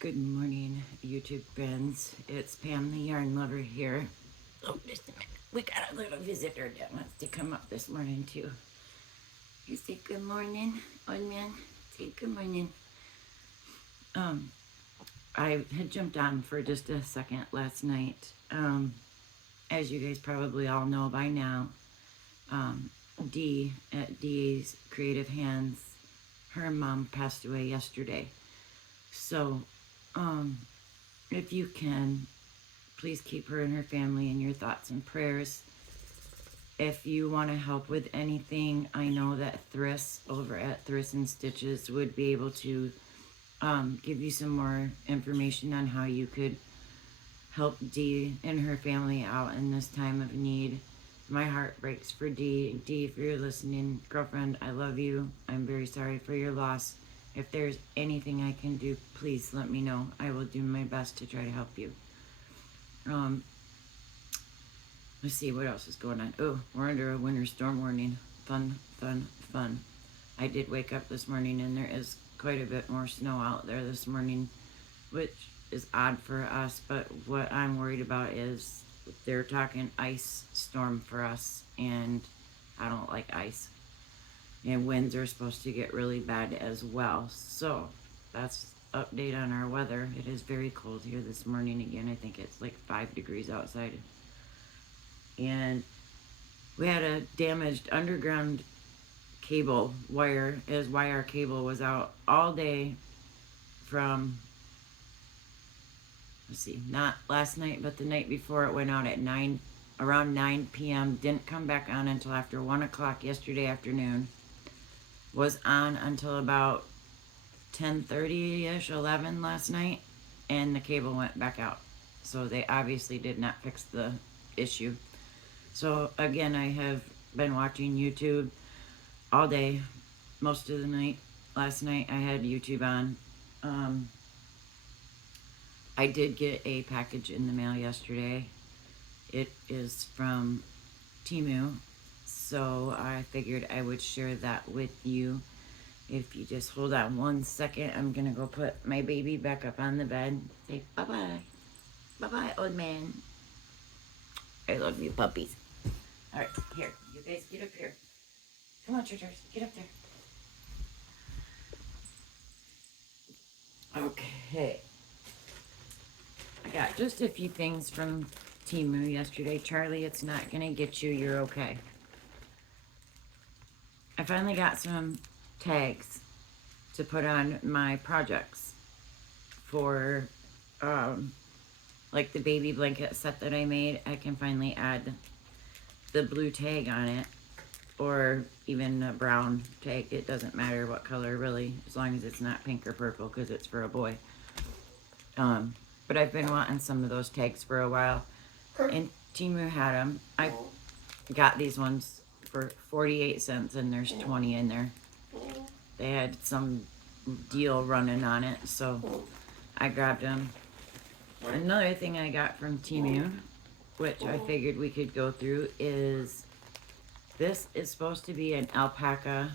Good morning, YouTube friends. It's Pam the Yarn Lover here. Oh, just a minute. We got a little visitor that wants to come up this morning, too. You say good morning, old man. Say good morning. Um, I had jumped on for just a second last night. As you guys probably all know by now, um, Dee at Dee's Creative Hands, her mom passed away yesterday. So, if you can, please keep her and her family in your thoughts and prayers. If you want to help with anything, I know that Thriss over at Thriss and Stitches would be able to give you some more information on how you could help Dee and her family out in this time of need. My heart breaks for Dee. Dee, if you're listening, girlfriend, I love you. I'm very sorry for your loss. If there's anything I can do, please let me know. I will do my best to try to help you. Let's see what else is going on. Oh, we're under a winter storm warning. Fun, fun, fun. I did wake up this morning and there is quite a bit more snow out there this morning, which is odd for us, but what I'm worried about is they're talking ice storm for us, and I don't like ice. And winds are supposed to get really bad as well. So that's update on our weather. It is very cold here this morning again. I think it's like 5 degrees outside. And we had a damaged underground cable wire, as why our cable was out all day from, let's see, not last night, but the night before. It went out at around 9 p.m. Didn't come back on until after 1 o'clock yesterday afternoon. Was on until about 10:30-ish, 11 last night, and the cable went back out. So they obviously did not fix the issue. So again, I have been watching YouTube all day, most of the night. Last night I had YouTube on. I did get a package in the mail yesterday. It is from Temu, so I figured I would share that with you. If you just hold on 1 second, I'm gonna go put my baby back up on the bed. Say bye-bye. Bye-bye, old man. I love you, puppies. All right, here. You guys get up here. Come on, Chargers. Get up there. Okay. I got just a few things from Temu yesterday. Charlie, it's not going to get you. You're okay. I finally got some tags to put on my projects for, like the baby blanket set that I made. I can finally add the blue tag on it, or even a brown tag. It doesn't matter what color, really, as long as it's not pink or purple, because it's for a boy. But I've been wanting some of those tags for a while, and Temu had them. I got these ones for 48 cents, and there's 20 in there. They had some deal running on it, so I grabbed them. Another thing I got from Temu, which I figured we could go through, is this is supposed to be an alpaca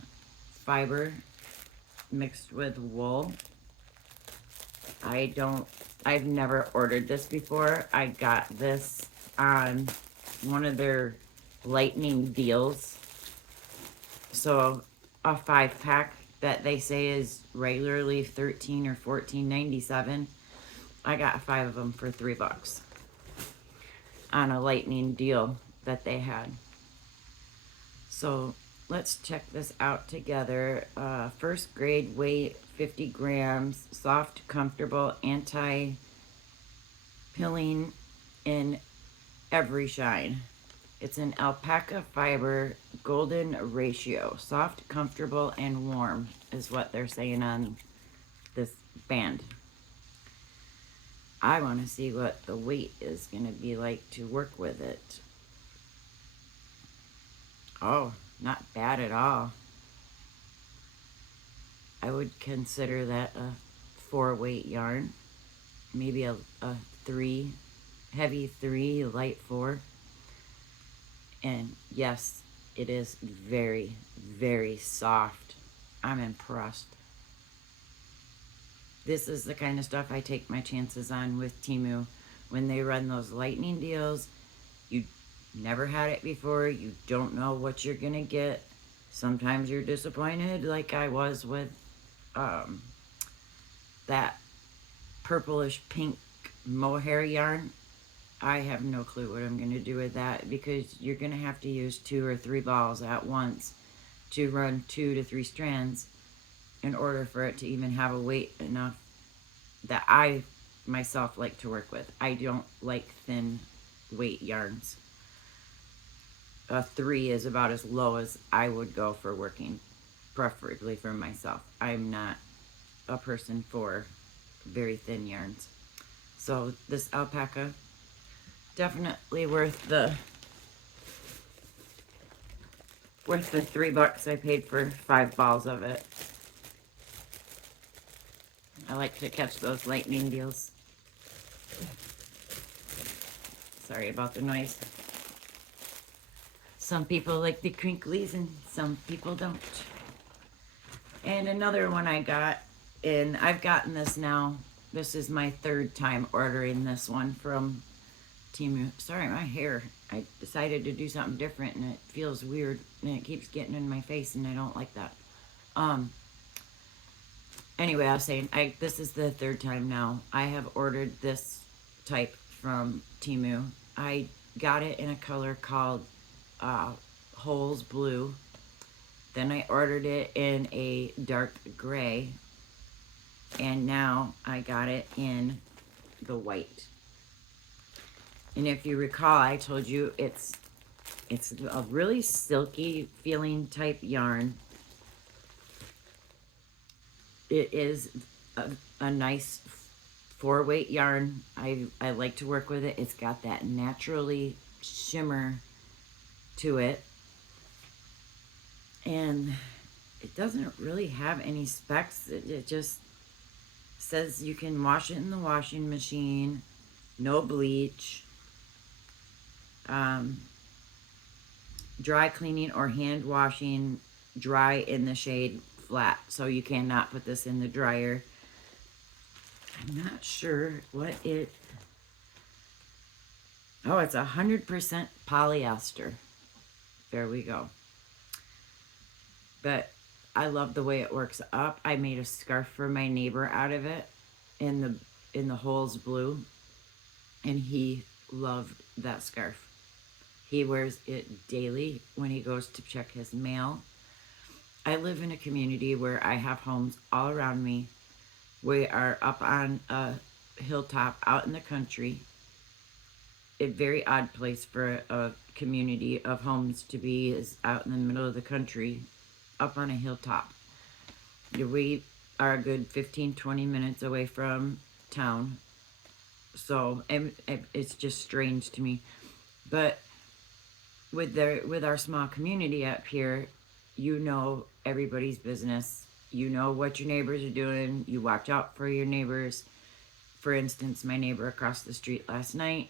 fiber mixed with wool. I've never ordered this before. I got this on one of their lightning deals. So a 5-pack that they say is regularly $13 or $14.97. I got 5 of them for $3 on a lightning deal that they had. So let's check this out together. First grade weight, 50 grams, soft, comfortable, anti-pilling in every shine. It's an alpaca fiber golden ratio. Soft, comfortable, and warm is what they're saying on this band. I want to see what the weight is going to be like to work with it. Oh, not bad at all. I would consider that a 4-weight yarn. Maybe a 3, heavy 3, light 4. And yes, it is very, very soft. I'm impressed. This is the kind of stuff I take my chances on with Temu. When they run those lightning deals, you never had it before. You don't know what you're going to get. Sometimes you're disappointed, like I was with um, that purplish pink mohair yarn. I have no clue what I'm going to do with that because you're going to have to use 2 or 3 balls at once to run 2 to 3 strands in order for it to even have a weight enough that I myself like to work with. I don't like thin weight yarns. A 3 is about as low as I would go for working, preferably for myself. I'm not a person for very thin yarns. So this alpaca, definitely worth the $3 I paid for 5 balls of it. I like to catch those lightning deals. Sorry about the noise. Some people like the crinklies and some people don't. And another one I got, and I've gotten this now. This is my 3rd time ordering this one from Temu. Sorry, my hair. I decided to do something different and it feels weird and it keeps getting in my face and I don't like that. Anyway, I was saying, this is the 3rd time now. I have ordered this type from Temu. I got it in a color called Holes Blue. Then I ordered it in a dark gray. And now I got it in the white. And if you recall, I told you it's a really silky feeling type yarn. It is a nice 4-weight yarn. I like to work with it. It's got that naturally shimmer to it. And it doesn't really have any specs. It just says you can wash it in the washing machine, no bleach, dry cleaning or hand washing, dry in the shade, flat. So you cannot put this in the dryer. I'm not sure what it... Oh, it's 100% polyester. There we go. But I love the way it works up. I made a scarf for my neighbor out of it in the Holes Blue. And he loved that scarf. He wears it daily when he goes to check his mail. I live in a community where I have homes all around me. We are up on a hilltop out in the country. A very odd place for a community of homes to be is out in the middle of the country, up on a hilltop. We are a good 15-20 minutes away from town. So it's just strange to me. But with our small community up here, you know everybody's business. You know what your neighbors are doing. You watch out for your neighbors. For instance, my neighbor across the street last night,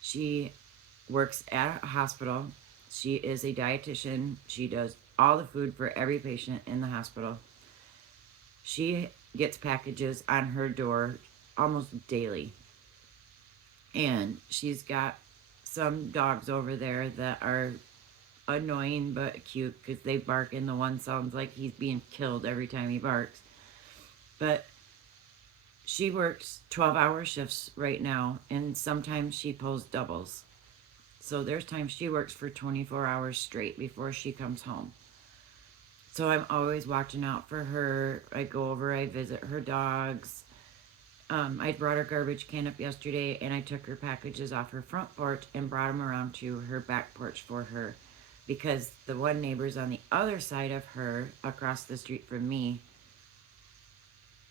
she works at a hospital. She is a dietitian. She does all the food for every patient in the hospital. She gets packages on her door almost daily. And she's got some dogs over there that are annoying but cute because they bark, and the one sounds like he's being killed every time he barks. But she works 12-hour shifts right now, and sometimes she pulls doubles. So there's times she works for 24 hours straight before she comes home. So I'm always watching out for her. I go over, I visit her dogs. I brought her garbage can up yesterday, and I took her packages off her front porch and brought them around to her back porch for her, because the one neighbors on the other side of her, across the street from me,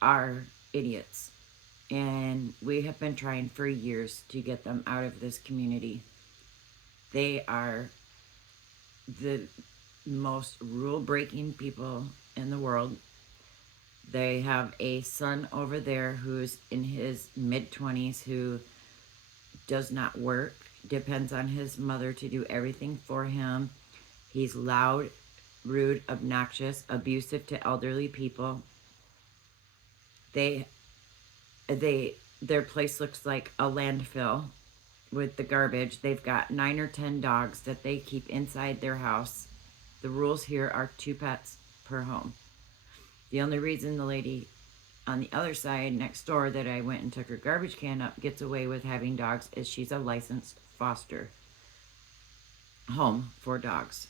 are idiots. And we have been trying for years to get them out of this community. They are the most rule-breaking people in the world. They have a son over there who's in his mid-20s who does not work, depends on his mother to do everything for him. He's loud, rude, obnoxious, abusive to elderly people. They Their place looks like a landfill with the garbage. They've got 9 or 10 dogs that they keep inside their house. The rules here are 2 pets per home. The only reason the lady on the other side next door that I went and took her garbage can up gets away with having dogs is she's a licensed foster home for dogs.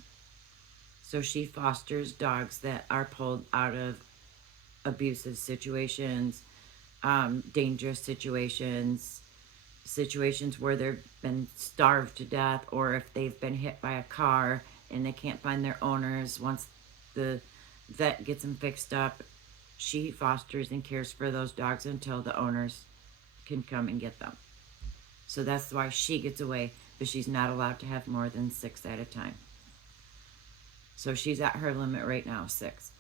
So she fosters dogs that are pulled out of abusive situations, dangerous situations, situations where they've been starved to death, or if they've been hit by a car and they can't find their owners. Once the vet gets them fixed up, she fosters and cares for those dogs until the owners can come and get them. So that's why she gets away, but she's not allowed to have more than 6 at a time. So she's at her limit right now, 6.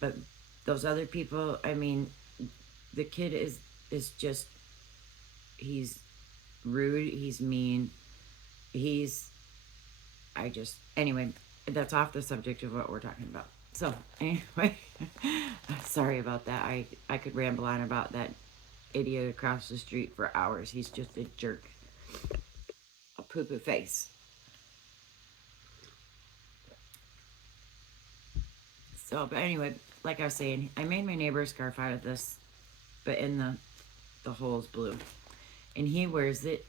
But those other people, I mean, the kid is just, he's rude, he's mean, anyway, that's off the subject of what we're talking about. So, anyway, sorry about that. I could ramble on about that idiot across the street for hours. He's just a jerk. A poo-poo face. So, but anyway, like I was saying, I made my neighbor a scarf out of this, but in the hole's blue. And he wears it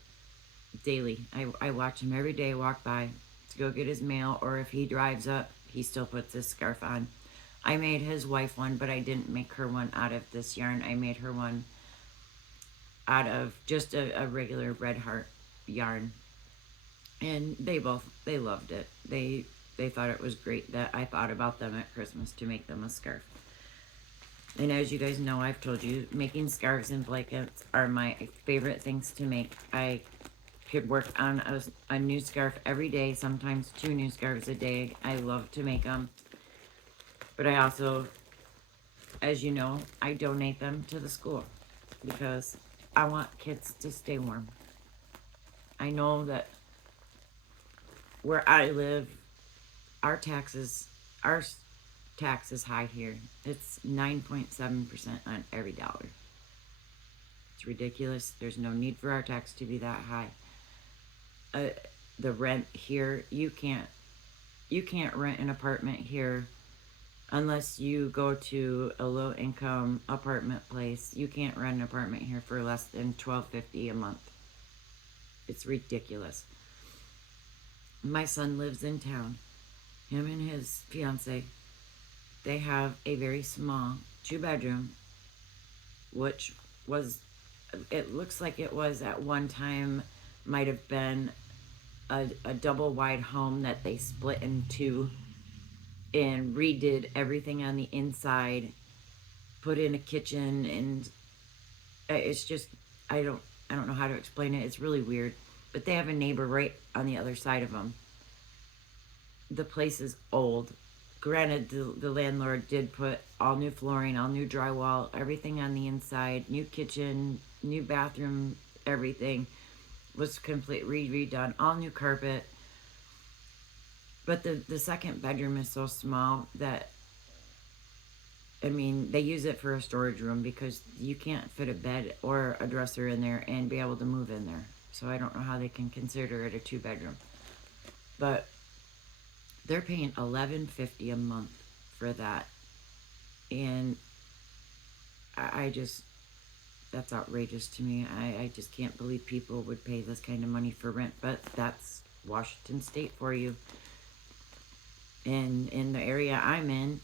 daily. I watch him every day walk by to go get his mail, or if he drives up, he still puts this scarf on. I made his wife one, but I didn't make her one out of this yarn. I made her one out of just a regular red heart yarn. And they loved it. They thought it was great that I thought about them at Christmas to make them a scarf. And as you guys know, I've told you, making scarves and blankets are my favorite things to make. I could work on a new scarf every day, sometimes 2 new scarves a day. I love to make them. But I also, as you know, I donate them to the school because I want kids to stay warm. I know that where I live, our tax is high here. It's 9.7% on every dollar. It's ridiculous. There's no need for our tax to be that high. The rent here, you can't rent an apartment here unless you go to a low income apartment place. You can't rent an apartment here for less than $12.50 a month. It's ridiculous. My son lives in town. Him and his fiance, they have a very small 2-bedroom, which was, it looks like it was at one time, might have been a double wide home that they split in 2 and redid everything on the inside, put in a kitchen, and it's just, I don't know how to explain it. It's really weird. But they have a neighbor right on the other side of them. The place is old. Granted, the landlord did put all new flooring, all new drywall, everything on the inside, new kitchen, new bathroom, everything was completely redone, all new carpet. But the second bedroom is so small that, I mean, they use it for a storage room because you can't fit a bed or a dresser in there and be able to move in there. So I don't know how they can consider it a 2-bedroom. But they're paying $11.50 a month for that. And I just, that's outrageous to me. I just can't believe people would pay this kind of money for rent. But that's Washington State for you. And in the area I'm in,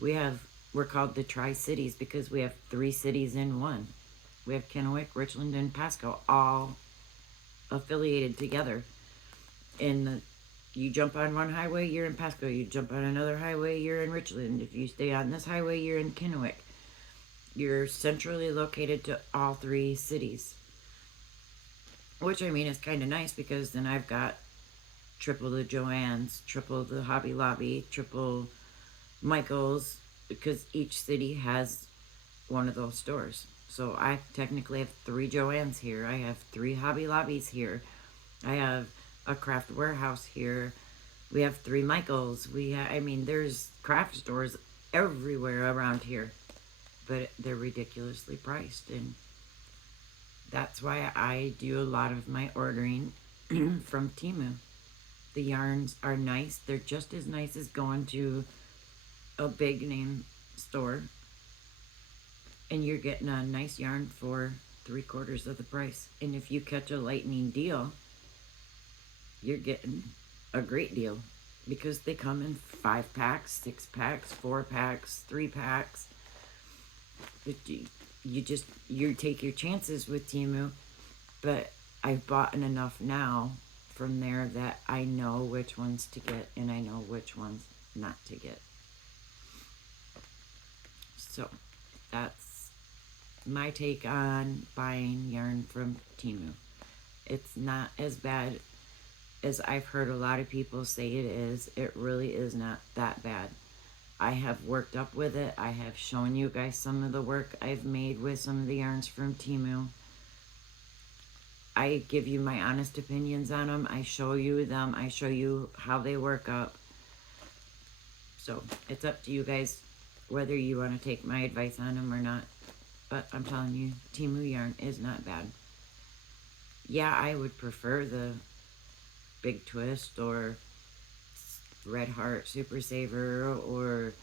we're called the Tri-Cities because we have 3 cities in one. We have Kennewick, Richland, and Pasco all affiliated together. And you jump on one highway, you're in Pasco. You jump on another highway, you're in Richland. If you stay on this highway, you're in Kennewick. You're centrally located to all 3 cities. Which, I mean, is kind of nice because then I've got triple the Joann's, triple the Hobby Lobby, triple Michael's, because each city has one of those stores. So I technically have 3 Joann's here. I have 3 Hobby Lobbies here. I have a craft warehouse here. We have 3 Michael's. I mean, there's craft stores everywhere around here. But they're ridiculously priced. And That's why I do a lot of my ordering from Temu. The yarns are nice. They're just as nice as going to a big name store, and you're getting a nice yarn for 3/4 of the price. And if you catch a lightning deal, you're getting a great deal because they come in 5 packs, 6 packs, 4 packs, 3 packs. But you take your chances with Temu, but I've bought enough now from there that I know which ones to get and I know which ones not to get. So that's my take on buying yarn from Temu. It's not as bad as I've heard a lot of people say it is. It really is not that bad. I have worked up with it. I have shown you guys some of the work I've made with some of the yarns from Temu. I give you my honest opinions on them. I show you them. I show you how they work up. So it's up to you guys whether you want to take my advice on them or not. But I'm telling you, Temu yarn is not bad. Yeah, I would prefer the Big Twist or Red Heart Super Saver or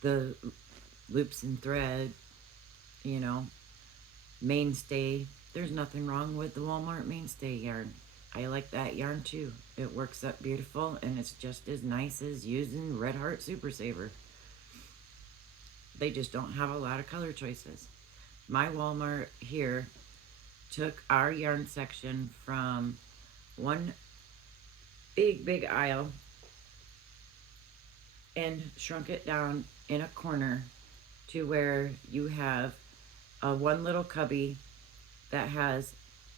the Loops and Thread, you know, Mainstay. There's nothing wrong with the Walmart Mainstay yarn. I like that yarn too. It works up beautiful and it's just as nice as using Red Heart Super Saver. They just don't have a lot of color choices. My Walmart here took our yarn section from one big aisle and shrunk it down in a corner to where you have one little cubby that has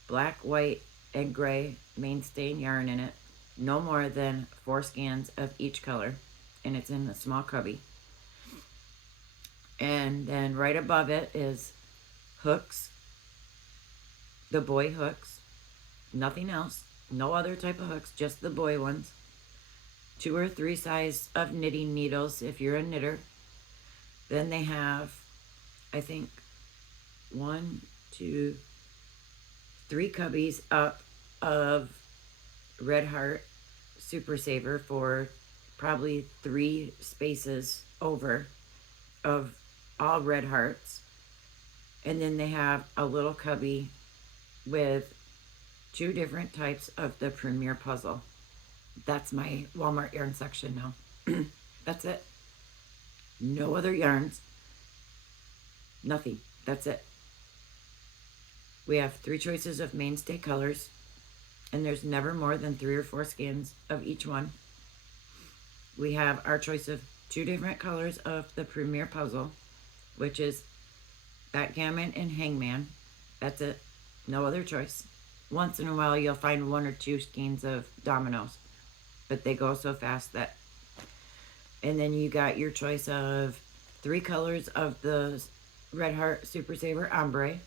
black, white, and gray mainstay yarn in it. No more than 4 scans of each color. And it's in a small cubby. And then right above it is hooks. The boy hooks. Nothing else. No other type of hooks. Just the boy ones. 2 or 3 size of knitting needles if you're a knitter. Then they have, I think, 1, 2, 3 cubbies up of Red Heart Super Saver for probably 3 spaces over of all Red Hearts. And then they have a little cubby with 2 different types of the Premier Puzzle. That's my Walmart yarn section now. That's it. No other yarns. Nothing. That's it. We have 3 choices of mainstay colors, and there's never more than 3 or 4 scans of each one. We have our choice of 2 different colors of the Premier Puzzle, which is Backgammon and Hangman. That's it. No other choice. Once in a while, you'll find 1 or 2 skeins of dominoes, but they go so fast that. And then you got your choice of 3 colors of the Red Heart Super Saver Ombre.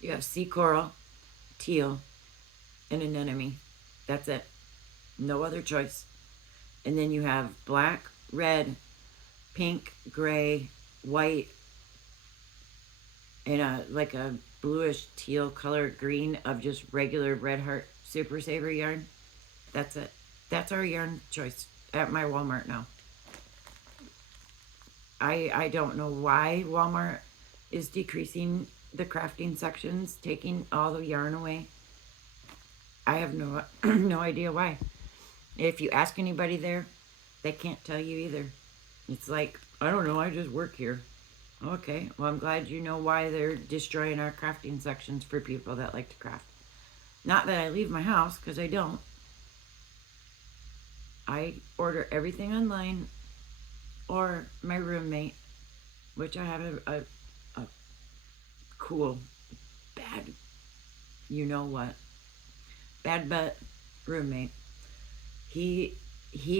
You have sea coral, teal, and anemone. That's it. No other choice. And then you have black, red, pink, gray, white, and like a bluish teal color green of just regular Red Heart Super Saver yarn. That's it. That's our yarn choice at my Walmart now. I don't know why Walmart is decreasing the crafting sections, taking all the yarn away. I have no no idea why. If you ask anybody there, they can't tell you either. It's like, I don't know, I just work here. Okay, well, I'm glad you know why they're destroying our crafting sections for people that like to craft. Not that I leave my house, because I don't. I order everything online, or my roommate, which I have a cool, bad, you know what, bad butt roommate. He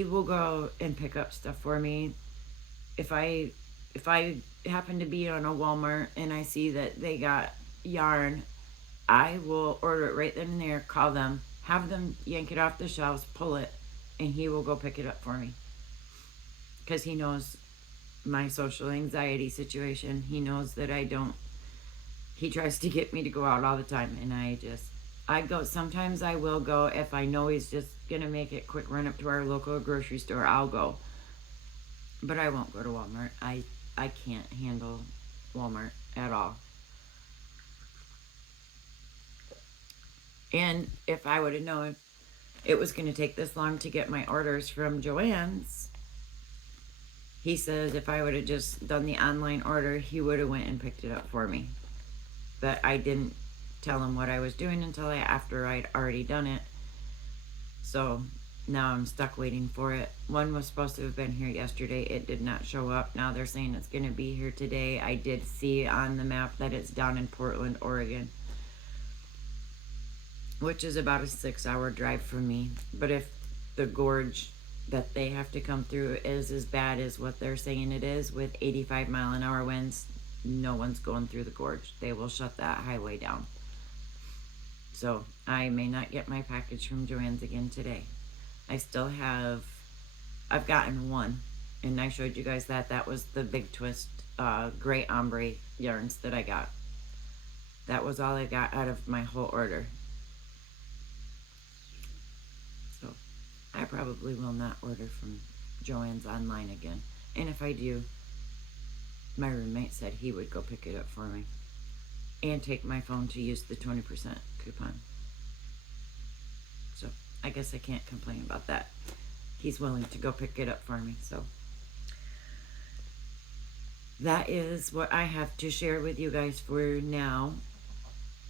will go and pick up stuff for me. If I happen to be on a Walmart and I see that they got yarn, I will order it right then and there, call them, have them yank it off the shelves, pull it, and he will go pick it up for me. Because he knows my social anxiety situation. He knows that I don't He tries to get me to go out all the time, and I go. Sometimes I will go if I know he's just gonna make it quick run up to our local grocery store. I'll go, but I won't go to Walmart. I can't handle Walmart at all. And if I would have known it was going to take this long to get my orders from Joann's, he says if I would have just done the online order, he would have went and picked it up for me. But I didn't tell him what I was doing until after I'd already done it. So now I'm stuck waiting for it. One was supposed to have been here yesterday. It did not show up. Now they're saying it's going to be here today. I did see on the map that it's down in Portland, Oregon, which is about a 6-hour drive from me. But if the gorge that they have to come through is as bad as what they're saying it is, with 85-mile-an-hour winds, no one's going through the gorge. They will shut that highway down. So I may not get my package from Joann's again today. I've gotten one, and I showed you guys that. That was the Big Twist gray ombre yarns that I got. That was all I got out of my whole order. So I probably will not order from Joann's online again. And if I do, my roommate said he would go pick it up for me and take my phone to use the 20% coupon. So I guess I can't complain about that. He's willing to go pick it up for me. So that is what I have to share with you guys for now.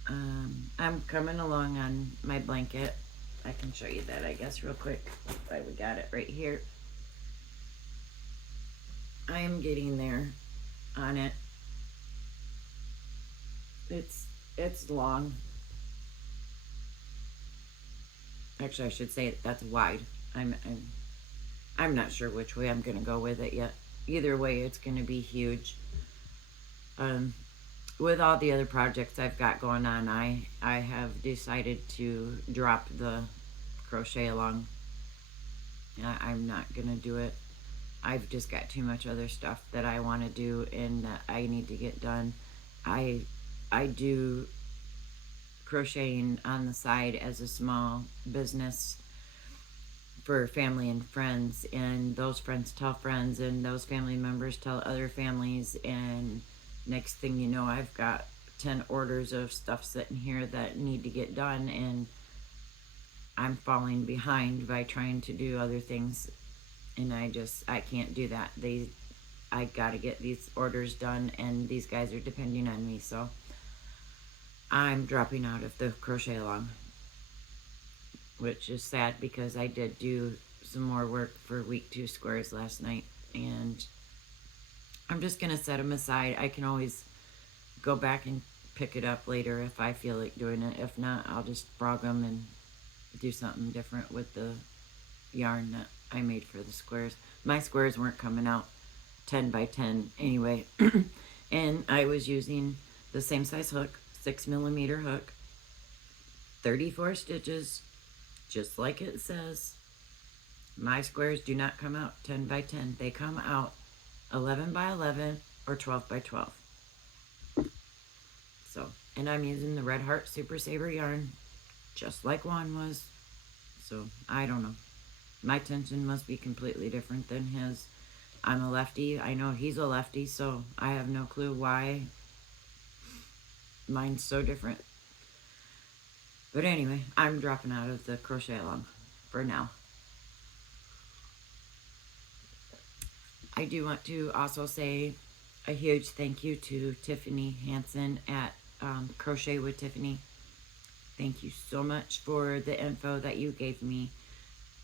I'm coming along on my blanket. I can show you that, I guess, real quick. We got it right here. I am getting there on it. It's long. Actually, I should say that's wide. I'm not sure which way I'm gonna go with it yet. Either way, it's gonna be huge. With all the other projects I've got going on, I have decided to drop the crochet along. I'm not gonna do it. I've just got too much other stuff that I want to do and that I need to get done. I do crocheting on the side as a small business for family and friends, and those friends tell friends, and those family members tell other families, and next thing you know, I've got 10 orders of stuff sitting here that need to get done, and I'm falling behind by trying to do other things, and I can't do that. I gotta get these orders done, and these guys are depending on me, so I'm dropping out of the crochet along, which is sad because I did do some more work for week 2 squares last night, and I'm just gonna set them aside. I can always go back and pick it up later if I feel like doing it. If not, I'll just frog them and do something different with the yarn that I made for the squares. My squares weren't coming out 10 by 10 anyway. And I was using the same size hook, 6mm hook, 34 stitches, just like it says. My squares do not come out 10 by 10. They come out 11 by 11 or 12 by 12. So, and I'm using the Red Heart Super Saver yarn, just like Juan was. So, I don't know. My tension must be completely different than his. I'm a lefty. I know he's a lefty, so I have no clue why mine's so different. But anyway, I'm dropping out of the crochet along for now. I do want to also say a huge thank you to Tiffany Hansen at Crochet with Tiffany. Thank you so much for the info that you gave me.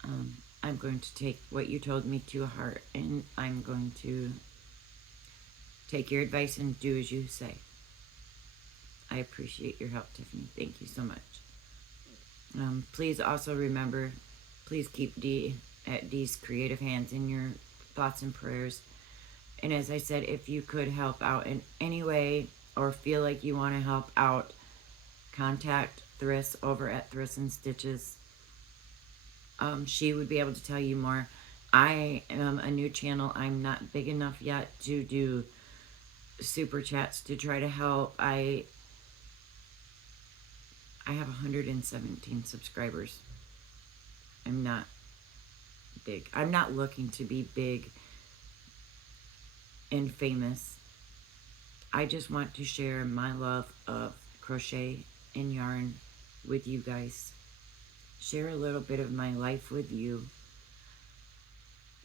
I'm going to take what you told me to heart, and I'm going to take your advice and do as you say. I appreciate your help, Tiffany. Thank you so much. Please also remember, please keep Dee at Dee's Creative Hands in your thoughts and prayers. And as I said, if you could help out in any way or feel like you want to help out, contact Thriss over at Thriss and Stitches. She would be able to tell you more. I am a new channel. I'm not big enough yet to do super chats to try to help. I I have 117 subscribers. I'm not big. I'm not looking to be big and famous. I just want to share my love of crochet and yarn with you guys. Share a little bit of my life with you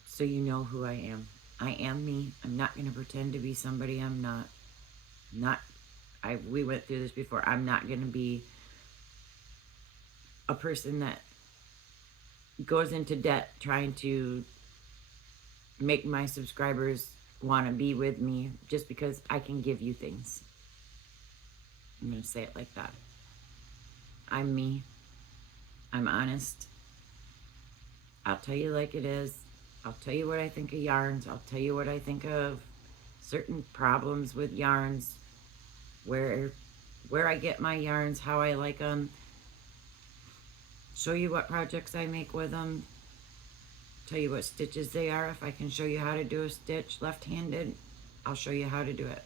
so you know who I am. I am me. I'm not going to pretend to be somebody I'm not. We went through this before. I'm not going to be a person that goes into debt trying to make my subscribers want to be with me just because I can give you things. I'm going to say it like that. I'm me. I'm honest. I'll tell you like it is. I'll tell you what I think of yarns. I'll tell you what I think of certain problems with yarns, where I get my yarns, how I like them, show you what projects I make with them, tell you what stitches they are. If I can show you how to do a stitch left-handed, I'll show you how to do it.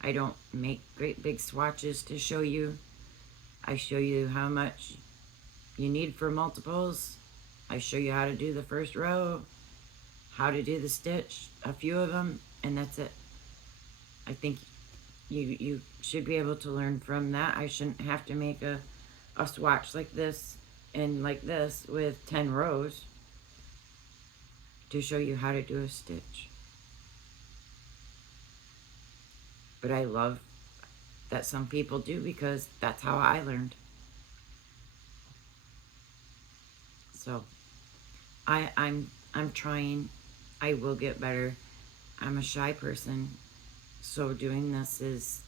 I don't make great big swatches to show you. I show you how much you need for multiples. I show you how to do the first row, how to do the stitch, a few of them, and that's it. I think you should be able to learn from that. I shouldn't have to make a swatch like this and like this with 10 rows to show you how to do a stitch. But I love that some people do, because that's how I learned. So I'm trying. I will get better. I'm a shy person, so doing this is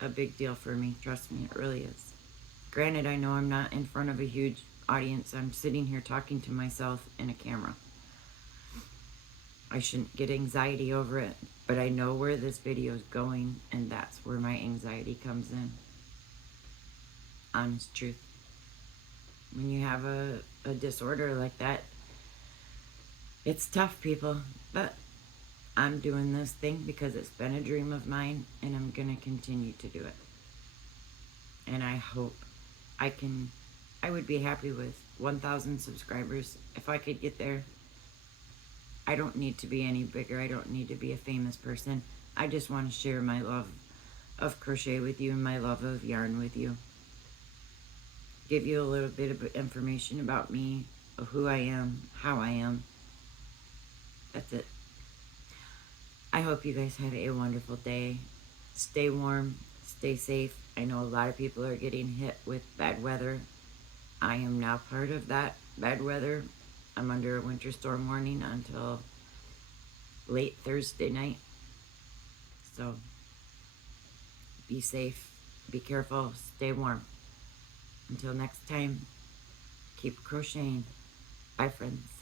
a big deal for me. Trust me, it really is. Granted, I know I'm not in front of a huge audience. I'm sitting here talking to myself in a camera. I shouldn't get anxiety over it, but I know where this video is going, and that's where my anxiety comes in. Honest truth. When you have a disorder like that, it's tough, people, but I'm doing this thing because it's been a dream of mine, and I'm going to continue to do it. And I hope I would be happy with 1,000 subscribers if I could get there. I don't need to be any bigger. I don't need to be a famous person. I just want to share my love of crochet with you and my love of yarn with you. Give you a little bit of information about me, of who I am, how I am. That's it. I hope you guys have a wonderful day. Stay warm, stay safe. I know a lot of people are getting hit with bad weather. I am now part of that bad weather. I'm under a winter storm warning until late Thursday night. So be safe, be careful, stay warm. Until next time, keep crocheting. Bye, friends.